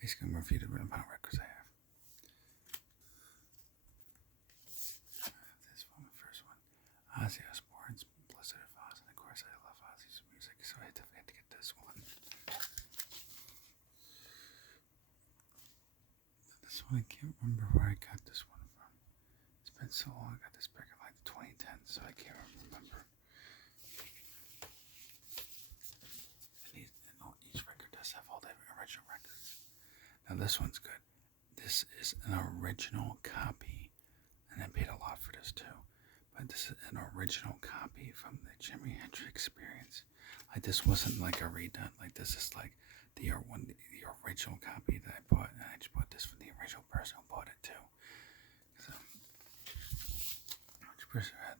Basically, I'm reviewing the vinyl records I have. This one, the first one, Ozzy Osbourne's Blizzard of Oz, and of course I love Ozzy's music, so I definitely had to get this one. This one, I can't remember where I got this one from. It's been so long. I got this back in like 2010, so I can't remember. And each record does have all the original records. Now this one's good. This is an original copy, and I paid a lot for this too. But this is an original copy from the Jimi Hendrix Experience. Like this wasn't like a redone. Like this is like the original copy that I bought, and I just bought this from the original person who bought it too. So,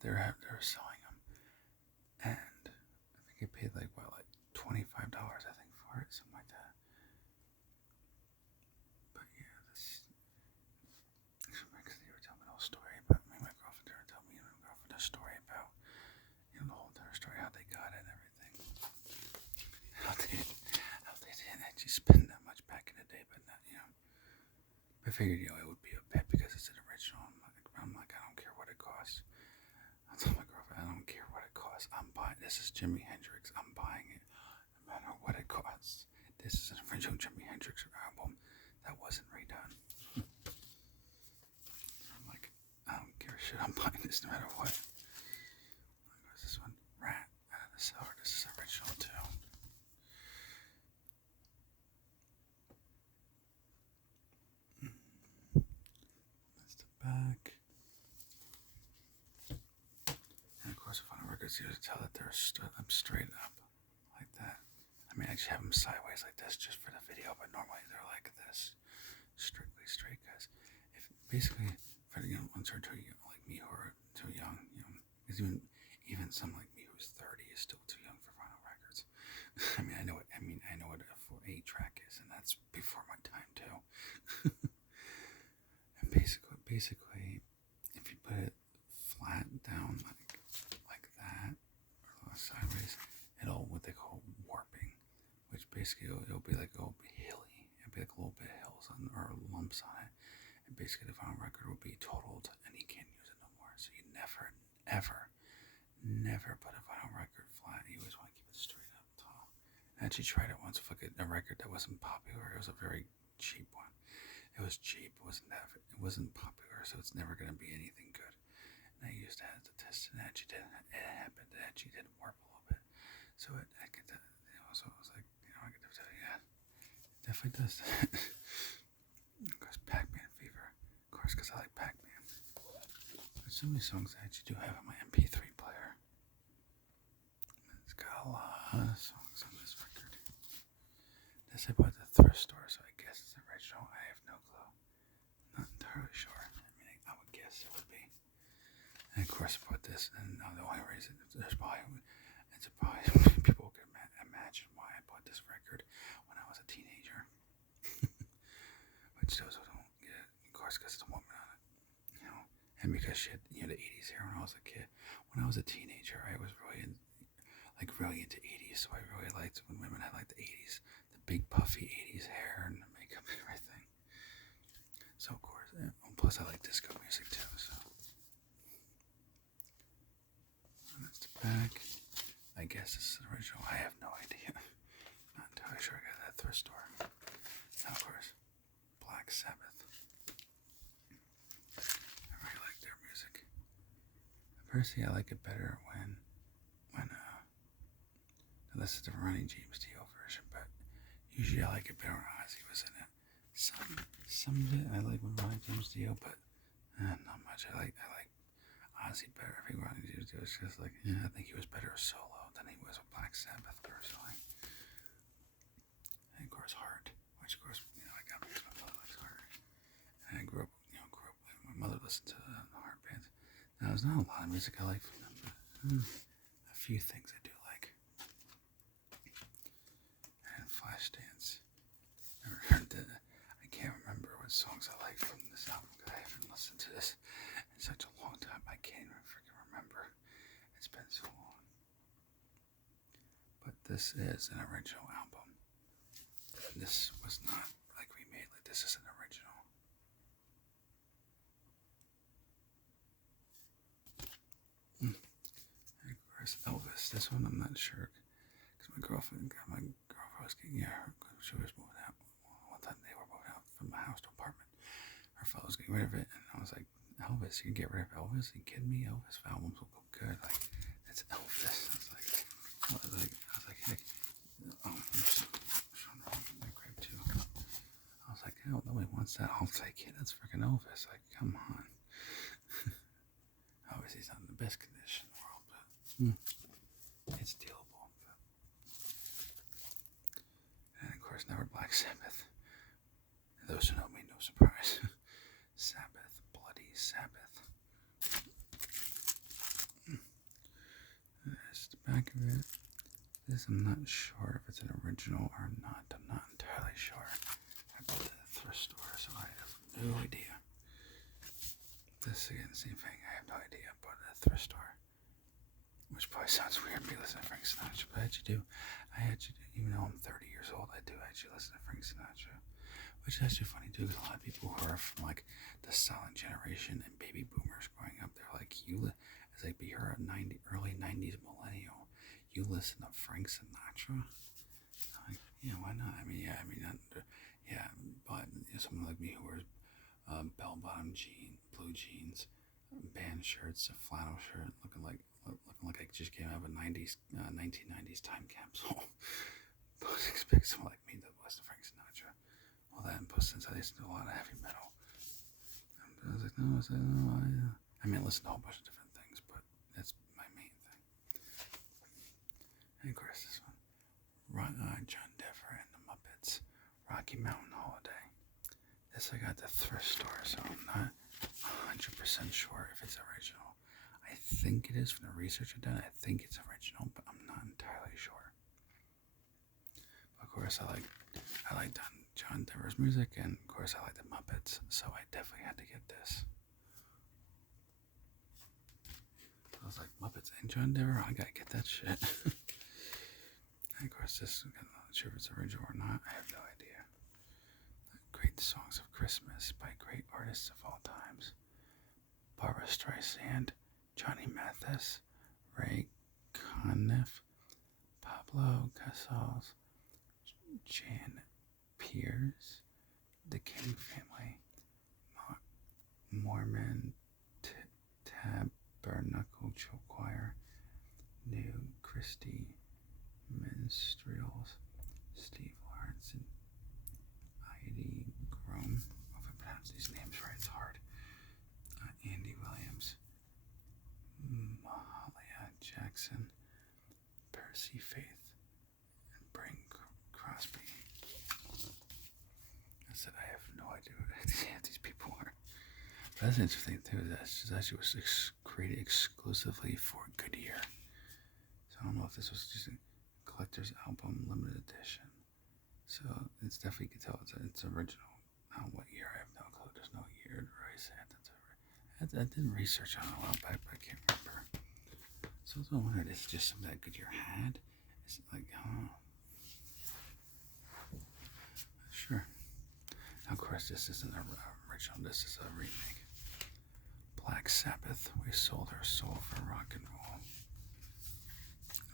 they were selling them, and I think I paid like $25, I think, for it, something like that. But yeah, this because they were telling me the whole story about me. My girlfriend were telling me a story about the whole entire story, how they got it and everything. How they didn't actually spend that much back in the day, but not, I figured, it would be a bit because it's an original. I'm like, I don't care what it costs. I told my girlfriend, I don't care what it costs. I'm buying. This is Jimi Hendrix. I'm buying it, no matter what it costs. This is an original Jimi Hendrix album that wasn't redone. I'm like, I don't give a shit. I'm buying this no matter what. What's this one? Rat out of the cellar. This is original too. That's the back. And of course, if on records, you have to tell that they're I'm straight up like that. I mean, I actually have them sideways like this just for the video, but normally they're like this, strictly straight. Guys, if basically for the ones who are too young, like me, who are too young, because even some like me who's 30 is still too young for vinyl records. I mean, I know what a 8-track is, and that's before my time too. And basically, if you put it flat down like that, or sideways, it'll what they call warping, which basically it'll be like hilly. It'll be like a little bit of hills or lumps on it, and basically the vinyl record will be totaled, and you can't use it no more. So you never, ever, never put a vinyl record flat. You always want to keep it straight up tall. I actually tried it once with a record that wasn't popular. It was a very cheap one. It was cheap. It wasn't popular, so it's never going to be anything good. And I used that as a test, and it actually did. It happened. It actually did warp a little bit. So I could, so I was like, I could tell you, yeah, it definitely does that. Of course, Pac-Man Fever. Of course, because I like Pac-Man. There's so many songs I actually do have on my MP3 player. It's got a lot of songs on this record. This I bought at the thrift store, so I guess it's original. I have no clue. Not entirely sure. I mean, I would guess it would be. And of course, I bought this, and the only reason people can imagine why I bought this record when I was a teenager. Which those who don't get it, of course, because it's a woman on it, and because she had the 80s hair when I was a kid. When I was a teenager, I was really into 80s, so I really liked when women had like the 80s, the big puffy 80s hair and the makeup and everything. So of course, plus I like disco music too. So and that's the back. I guess this is original. I have no idea. Not entirely sure. I got it at that thrift store. Now, of course, Black Sabbath. I really like their music. Personally, I like it better when this is the Ronnie James Dio version, but usually I like it better when Ozzy was in it. Some of it I like when Ronnie James Dio, but not much. I like Ozzy better. I think Ronnie James Dio was just like, I think he was better solo than he was with Black Sabbath personally. And of course, Heart, which of course I got because my mother likes Heart, and I grew up my mother listened to the Heart bands. Now there's not a lot of music I like from them, but a few things I do like. And Flashdance. Never heard that. I can't remember what songs I like from this album because I haven't listened to this in such a long time. I can't even freaking remember. It's been so long. But this is an original album. This was not like remade this one, I'm not sure. Because my girlfriend was getting, she was moving out. One time they were moving out from my house to apartment. Her fellow was getting rid of it, and I was like, Elvis, you can get rid of Elvis? Are you kidding me? Elvis albums will go good. Like, it's Elvis. I was like, heck, oops, they're great too. I was like, hell, nobody wants that. I'll take it. That's freaking Elvis. Like, come on. Obviously, he's not in the best condition in the world, but it's dealable. And of course, never Black Sabbath. Those who know me, no surprise. Sabbath, bloody Sabbath. There's the back of it. This, I'm not sure if it's an original or not. I'm not entirely sure. I bought it at the thrift store, so I have no idea. This again, same thing. I have no idea. I bought it at the thrift store, which probably sounds weird me listening to Frank Sinatra, but I actually do. Even though I'm 30 years old, I do actually listen to Frank Sinatra, which is actually funny too, because a lot of people who are from like the silent generation and baby boomers growing up, they're like, it's like you're a early 90s millennial. You listen to Frank Sinatra? Like, yeah, why not? I mean, but someone like me who wears bell-bottom blue jeans, band shirts, a flannel shirt, looking like I just came out of a 1990s time capsule. Don't expect someone like me to listen to Frank Sinatra. Well, that and plus since I listen to a lot of heavy metal, I was like, no, I mean, I listen to a whole bunch of different things, but that's my main thing. And of course, this one, John Denver and the Muppets, Rocky Mountain Holiday. This I got at the thrift store, so I'm not 100% sure if it's original. I think it is from the research I've done. I think it's original, but I'm not entirely sure. Of course, I like John Denver's music, and of course, I like the Muppets, so I definitely had to get this. I was like, Muppets and John Denver? I gotta get that shit. And of course, this, I'm not sure if it's original or not. I have no idea. Great Songs of Christmas by great artists of all times. Barbra Streisand, Johnny Mathis, Ray Conniff, Pablo Casals, Jan Pierce, The King Family, Mormon Tabernacle Choir, New Christie Minstrels, Steve Lawrence, and Heidi Grom. If I pronounce these names right, it's hard. Andy Williams, Mahalia Jackson, Percy Faith, and Bing Crosby. I said I have no idea who these people are. But that's interesting too. That actually was created exclusively for Goodyear. So I don't know if this was just a collector's album, limited edition. So it's definitely, you can tell it's original. Now what year, I have no clue. There's no year to really say I did research on it a while back, but I can't remember. So I was wondering, is it just something that Goodyear had? Is it like, I don't know. Sure. Now, of course, this isn't an original. This is a remake. Black Sabbath, We Sold Our Soul for Rock and Roll.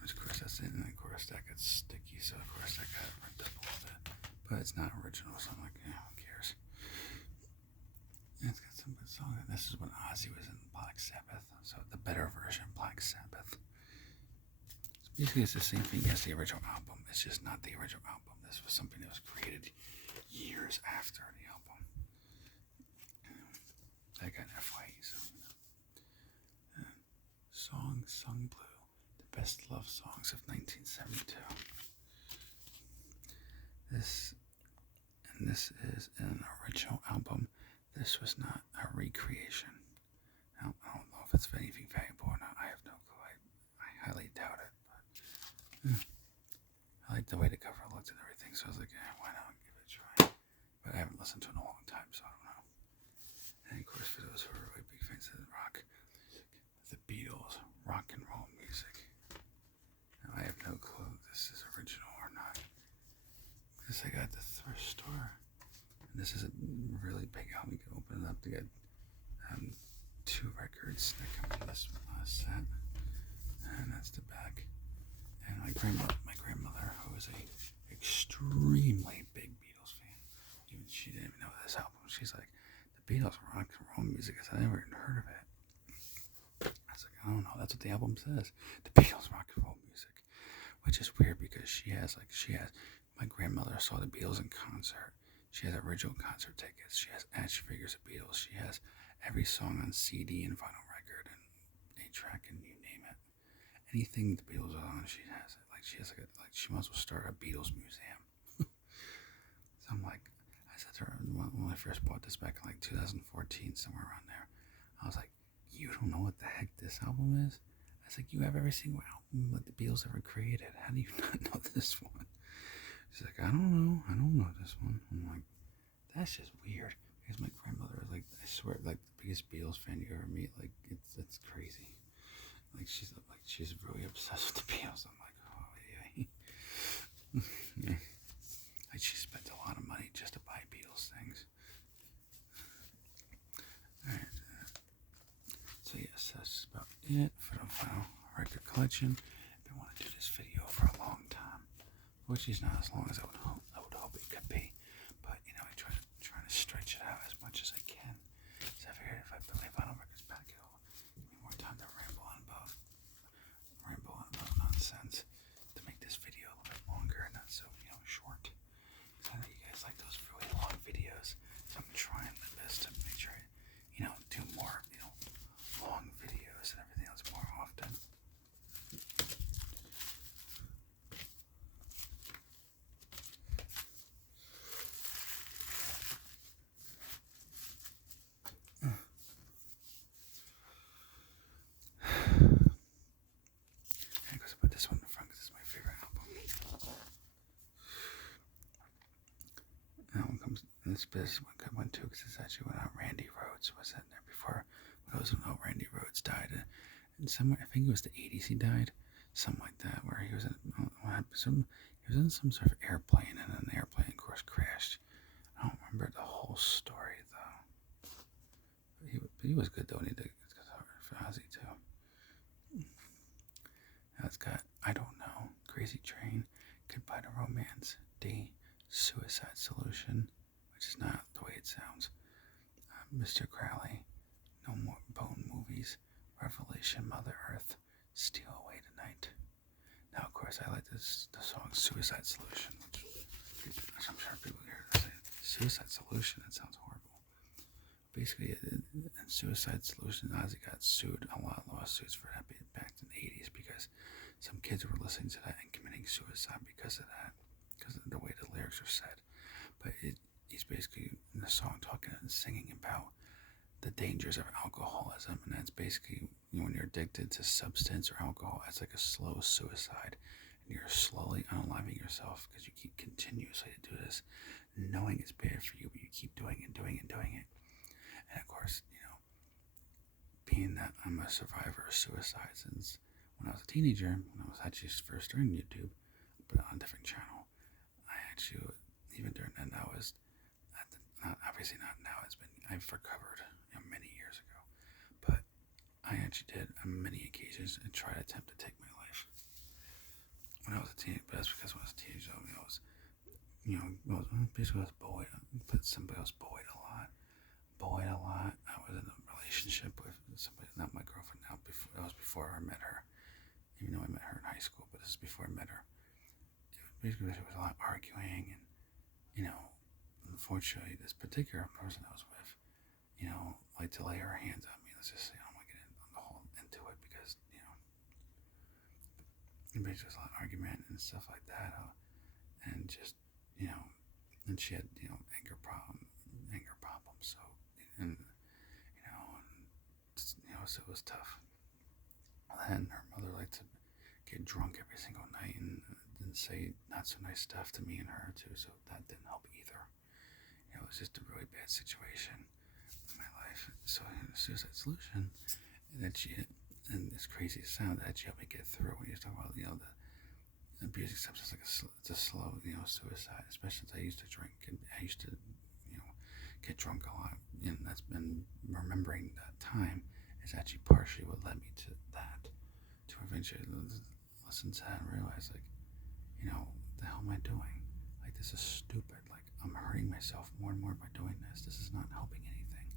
Of course, that's it, and of course that gets sticky, so of course that got ripped up a little bit. But it's not original, so I'm like, yeah, who cares? And it's got some good songs. This is when Ozzy was in Black Sabbath, so the better version of Black Sabbath. So basically, it's the same thing as the original album. It's just not the original album. This was something that was created years after the album. I got an FYE, so Song Sung Blue. Best love songs of 1972. This is an original album. This was not a recreation. I don't know if it's anything valuable or not. I have no clue. I highly doubt it. But I like the way the cover looked and everything, so I was like, yeah, why not give it a try? But I haven't listened to it in a long time, so I don't know. And of course, for those who are really big fans of rock, the Beatles, rock and roll music. I have no clue if this is original or not. This I got at the thrift store. And this is a really big album. You can open it up to get 2 records that come in this set. And that's the back. my grandmother, who was a extremely big Beatles fan, even she didn't even know this album. She's like, the Beatles rock and roll music. I said, I never even heard of it. I was like, I don't know. That's what the album says. The Beatles rock and roll music, which is weird because my grandmother saw the Beatles in concert. She has original concert tickets. She has action figures of Beatles. She has every song on CD and vinyl record and 8-track and you name it. Anything the Beatles are on, she has it. Like she has like she must well start a Beatles museum. So I'm like, I said to her when I first bought this back in like 2014, somewhere around there. I was like, you don't know what the heck this album is? I was like, you have every single album that the Beatles ever created. How do you not know this one? She's like, I don't know this one. I'm like, that's just weird. Because my grandmother is like, I swear, like the biggest Beatles fan you ever meet. Like it's crazy. Like she's really obsessed with the Beatles. I'm like, oh yeah. Yeah. Like she spent a lot of money just to buy Beatles things. Alright. So yes, that's about it for the final record collection. I've been wanting to do this video for a long time, which is not as long as I would hope it could be. But you know, I try to stretch it out as much as I can. So I figured if I put my vinyl records back, it'll give me more time to ramble on about nonsense to make this video a little bit longer and not so short. I know you guys like those really long videos, so I'm trying my best to make sure I do more long videos and everything else more often. I guess I put this one in the front because it's my favorite album. This one good one too because it's actually when Randy Rhoads was in there before. When Randy Rhoads died, and somewhere I think it was the '80s he died, something like that, where he was in some sort of airplane and an airplane of course crashed. I don't remember the whole story though. But he was good though, and he did guitar for Ozzy too. Now it's got I Don't Know, Crazy Train, Goodbye to Romance, D, Suicide Solution, which is not the way it sounds, Mr. Crowley, No More Bone Movies, Revelation, Mother Earth, Steal Away Tonight. Now, of course, I like the song Suicide Solution, which I'm sure people hear say Suicide Solution. That sounds horrible. Basically, in Suicide Solution, Ozzy got sued, a lot of lawsuits for that back in the '80s because some kids were listening to that and committing suicide because of that, because of the way the lyrics are said. But he's basically in the song talking and singing about the dangers of alcoholism, and that's basically when you're addicted to substance or alcohol, it's like a slow suicide, and you're slowly unaliving yourself because you keep continuously to do this, knowing it's bad for you, but you keep doing it. And of course, being that I'm a survivor of suicide since when I was a teenager, when I was actually first starting YouTube, but on a different channel, I actually, even during that, I was obviously not now. I've recovered many years ago, but I actually did on many occasions and tried to attempt to take my life when I was a teenager. But that's because when I was a teenager, I was basically I was bullied. But somebody else bullied a lot. I was in a relationship with somebody, not my girlfriend now. That was before I met her. Even though I met her in high school, but this is before I met her. Basically, there was a lot of arguing, and unfortunately, this particular person I was with, like to lay her hands on me. Let's just say I don't want to get into it because basically there's a lot of argument and stuff like that, and just and she had anger problems. So and so it was tough. And her mother liked to get drunk every single night and say not so nice stuff to me and her too. So that didn't help either. It was just a really bad situation in my life. So the Suicide Solution, and it's crazy to sound that she helped me get through when you talk about the abusing substance it's a slow suicide, especially since I used to drink and I used to get drunk a lot, and that's been remembering that time is actually partially what led me to that, to eventually listen to that and realize, like, what the hell am I doing? Like, this is stupid. Like, I'm hurting myself more and more by doing this. This is not helping anything.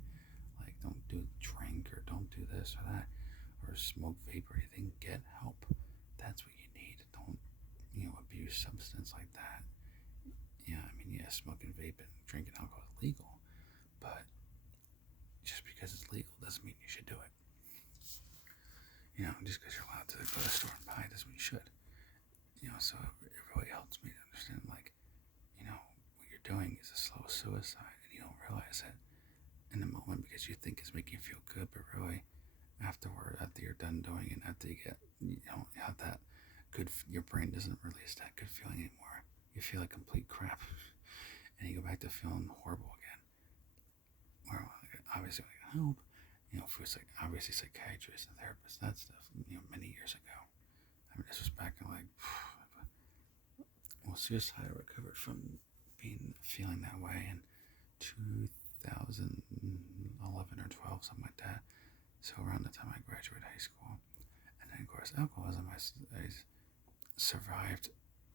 Like, don't drink or don't do this or that or smoke vape or anything. Get help. That's what you need. Don't, abuse substance like that. Yeah, I mean, yeah, smoking vape and drinking alcohol is legal, but just because it's legal doesn't mean you should do it. Just because you're allowed to go to the store and buy it doesn't mean you should. So it really helps me to understand, like, what you're doing is a slow suicide, and you don't realize it in the moment because you think it's making you feel good, but really, after you're done doing it, after you don't have that good, your brain doesn't release that good feeling anymore. You feel like complete crap, and you go back to feeling horrible again. Or obviously, like, help. For obviously psychiatrists and therapists, that stuff, many years ago. I mean, this was back in suicide. I recovered from feeling that way in 2011 or 12, something like that. So around the time I graduated high school, and then of course alcoholism, I survived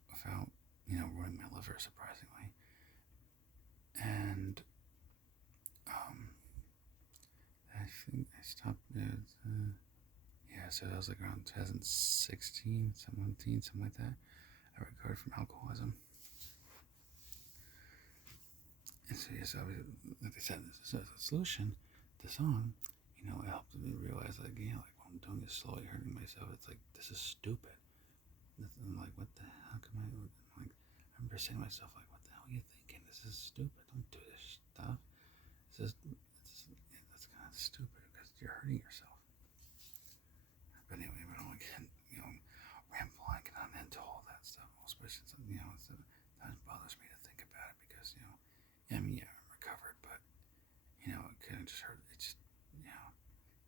without ruining my liver, surprisingly, and I think I stopped at, so that was like around 2016, 17, something like that. I recovered from alcoholism. And so, yes, like I said, this is a solution. The song, it helped me realize, like, like what I'm doing is slowly hurting myself. It's like, this is stupid. I'm like, what the hell can I, like, I remember saying to myself, like, what the hell are you thinking? This is stupid. Don't do this stuff. That's kind of stupid because you're hurting yourself. But anyway, I don't get, ramble on, get on into all that stuff, especially something, that bothers me to think about it because, I mean, yeah, I'm recovered, but, it kind of just hurt, it just,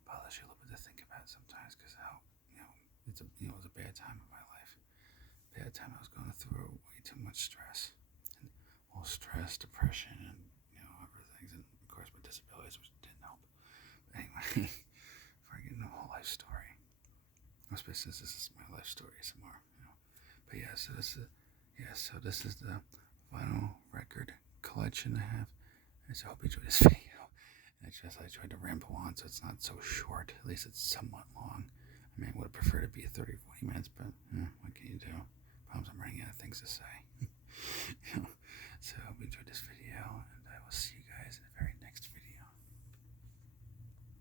bothers you a little bit to think about it sometimes because how, it was a bad time in my life. Bad time. I was going through way too much stress. And stress, depression, and, other things, and of course my disabilities, which didn't help. But anyway, before I get into the whole life story, especially since this is my life story some more, But yeah, so this is the vinyl record collection I have. And so I hope you enjoyed this video. And it's just I tried to ramble on so it's not so short. At least it's somewhat long. I mean, I would have preferred it to be 30, 40 minutes, but what can you do? Problems, I'm running out of things to say. So I hope you enjoyed this video.